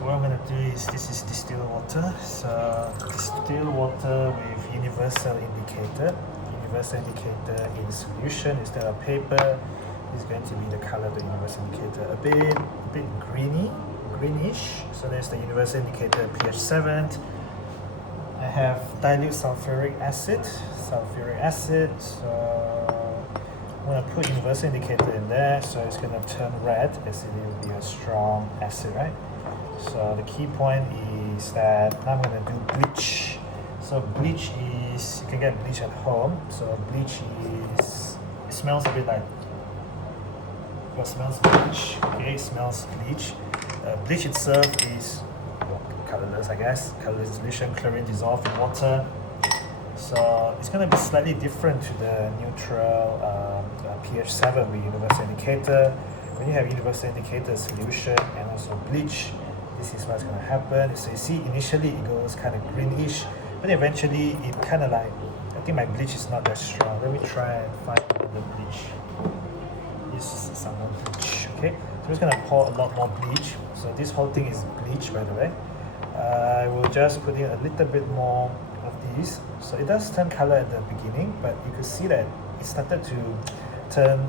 So what I'm going to do is, this is distilled water. So distilled water with universal indicator. Universal indicator in solution instead of paper is going to be the color of the universal indicator. A bit greenish. So there's the universal indicator pH 7. I have dilute sulfuric acid. So I'm going to put universal indicator in there, so it's going to turn red as it will be a strong acid, right? So the key point is that I'm going to do bleach. So bleach is, you can get bleach at home. So bleach is, it smells a bit like, what smells bleach? Okay, it smells bleach. Bleach itself is colorless, I guess. Colorless solution, chlorine dissolved in water. So it's going to be slightly different to the neutral pH 7 with universal indicator. When you have universal indicator solution and also bleach, this is what's going to happen. So you see, initially it goes kind of greenish, but eventually it kind of like, I think my bleach is not that strong. Let me try and find the bleach. This is some more bleach. Okay, so we're just going to pour a lot more bleach. So this whole thing is bleach, by the way. I will just put in a little bit more of these. So it does turn color at the beginning, but you could see that it started to turn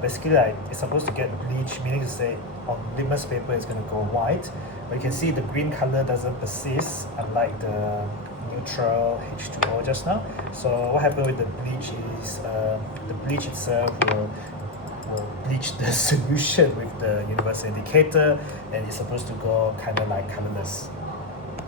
basically like it's supposed to get bleach, meaning to say on litmus paper it's going to go white, but you can see the green color doesn't persist, unlike the neutral H2O just now. So what happened with the bleach is the bleach itself will bleach the solution with the universal indicator, and it's supposed to go kind of like colorless.